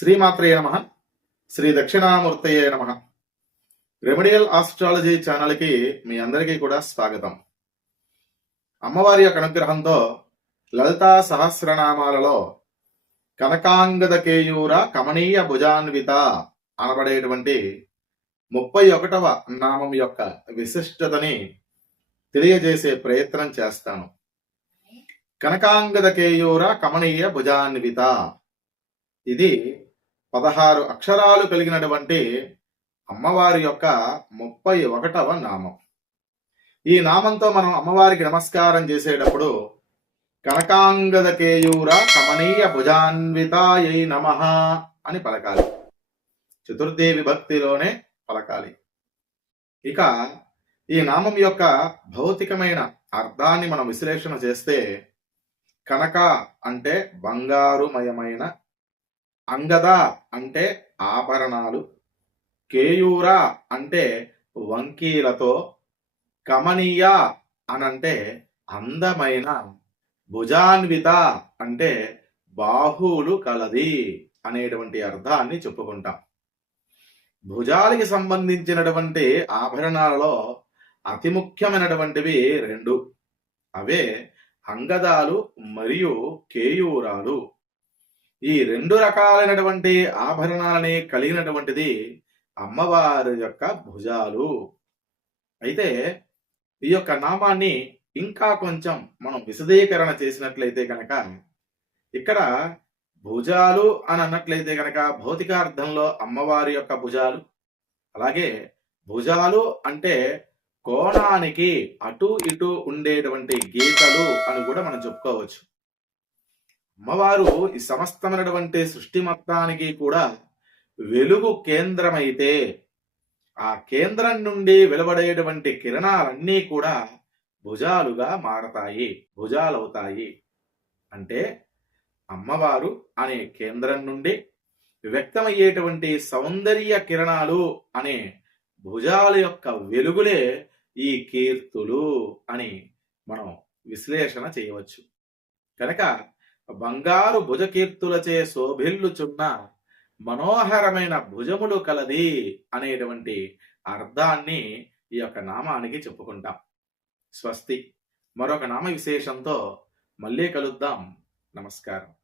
శ్రీమాత్రయ నమ. శ్రీ దక్షిణామూర్తయే నమ. రెమెడియల్ ఆస్ట్రాలజీ ఛానల్కి మీ అందరికీ కూడా స్వాగతం. అమ్మవారి యొక్క అనుగ్రహంతో లలితా సహస్రనామాలలో కనకాంగద కేయూర కమనీయ భుజాన్విత అనబడేటువంటి ముప్పై ఒకటవ నామం యొక్క విశిష్టతని తెలియజేసే ప్రయత్నం చేస్తాను. కనకాంగద కేయూర కమనీయ భుజాన్విత. ఇది పదహారు అక్షరాలు కలిగినటువంటి అమ్మవారి యొక్క ముప్పై ఒకటవ నామం. ఈ నామంతో మనం అమ్మవారికి నమస్కారం చేసేటప్పుడు కనకాంగద కేయూర కమనీయ భుజాన్వితాయై నమ అని పలకాలి. చతుర్దేవి భక్తిలోనే పలకాలి. ఇక ఈ నామం యొక్క భౌతికమైన అర్థాన్ని మనం విశ్లేషణ చేస్తే కనక అంటే బంగారుమయమైన అంగద అంటే ఆభరణాలు. కేయూర అంటే వంకీలతో. కమనీయ అనంటే అందమైన. భుజాన్విత అంటే బాహువులు కలది అనేటువంటి అర్థాన్ని చెప్పుకుంటాం. భుజాలకి సంబంధించినటువంటి ఆభరణాలలో అతి ముఖ్యమైనటువంటివి రెండు. అవే అంగదాలు మరియు కేయూరాలు. ఈ రెండు రకాలైనటువంటి ఆభరణాలని కలిగినటువంటిది అమ్మవారి యొక్క భుజాలు. అయితే ఈ యొక్క నామాన్ని ఇంకా కొంచెం మనం విశదీకరణ చేసినట్లయితే కనుక ఇక్కడ భుజాలు అని అన్నట్లయితే కనుక భౌతికార్థంలో అమ్మవారి యొక్క భుజాలు అలాగే భుజాలు అంటే కోణానికి అటు ఇటు ఉండేటువంటి గీతలు అని కూడా మనం చెప్పుకోవచ్చు. అమ్మవారు ఈ సమస్తమైనటువంటి సృష్టి మొత్తానికి కూడా వెలుగు కేంద్రమైతే ఆ కేంద్రం నుండి వెలువడేటువంటి కిరణాలన్నీ కూడా భుజాలుగా మారతాయి భుజాలవుతాయి. అంటే అమ్మవారు అనే కేంద్రం నుండి వ్యక్తమయ్యేటువంటి సౌందర్య కిరణాలు అనే భుజాల యొక్క వెలుగులే ఈ కీర్తులు అని మనం విశ్లేషణ చేయవచ్చు. కనుక బంగారు భుజకీర్తులచే శోభిల్లుచున్న మనోహరమైన భుజములు కలది అనేటువంటి అర్థాన్ని ఈ యొక్క నామానికి చెప్పుకుంటాం. స్వస్తి. మరొక నామ విశేషంతో మళ్ళీ కలుద్దాం. నమస్కారం.